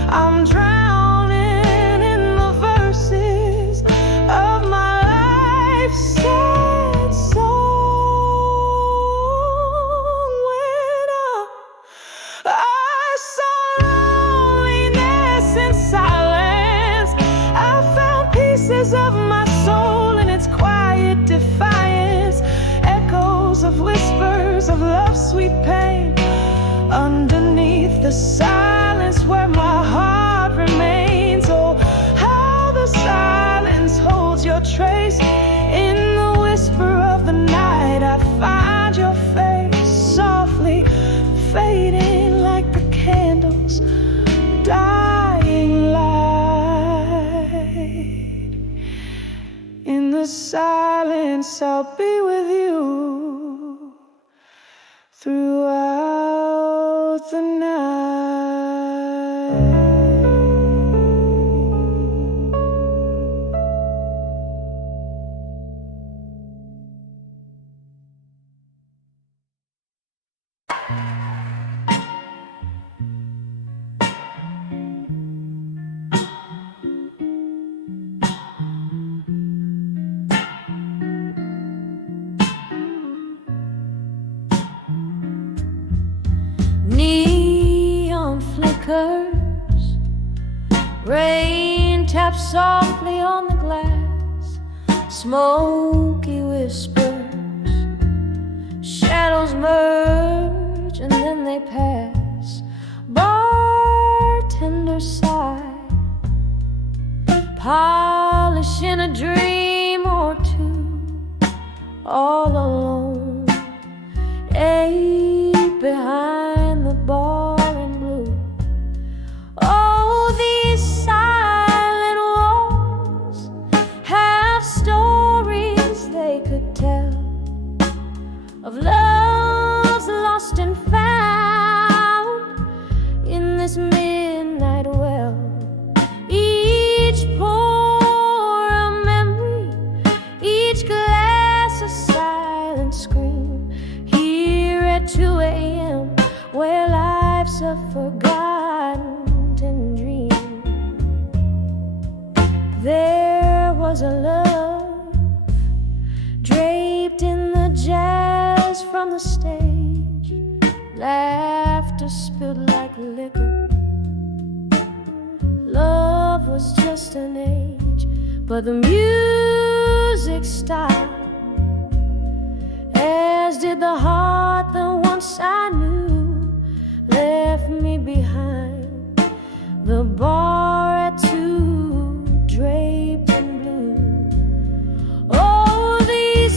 I'm drowning in the verses of my life's sad song. When I saw loneliness in silence, I found pieces of my soul in its quiet defiance, echoes of whispers of love's sweet pain. Underneath the silence where my heart remains, oh, how the silence holds your trace. In the whisper of the night, I find your face softly fading like the candles, dying light. In the silence, I'll be with you throughout the night. Neon flickers, rain taps softly on the glass, smoky whispers, shadows merge and then they pass. Bartender sigh, polishing a dream or two, all alone, eight behind the bar in blue. Oh, these silent walls have stories they could tell of loves lost and found in this midnight well. Each pour a memory, each glass a silent scream. Here at 2 a.m. where life's a forgotten dream. There was a love draped in the jazz from the stage, laughter spilled like liquor. Love was just an age, but the music stopped, as did the heart that once I knew left me behind. The bar at 2, draped in blue. Oh, these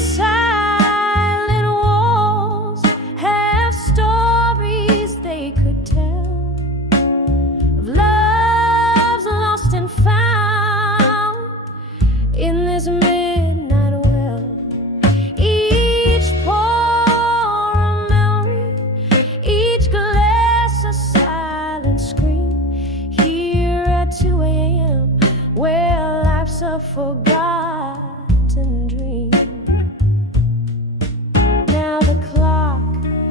forgotten dream. Now the clock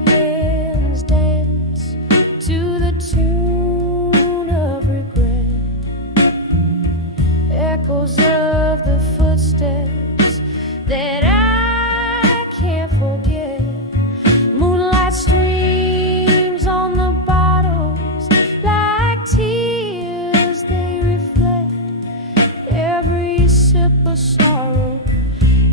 hands dance to the tune of regret, echoes of the footsteps that I can't forget. Moonlight streams on the bottles like tears, they reflect every sip of sorrow,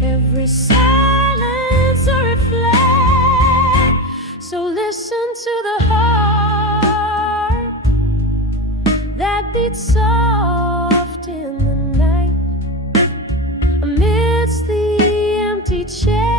every silence a reflect. So listen to the heart that beats soft in the night, amidst the empty chairs.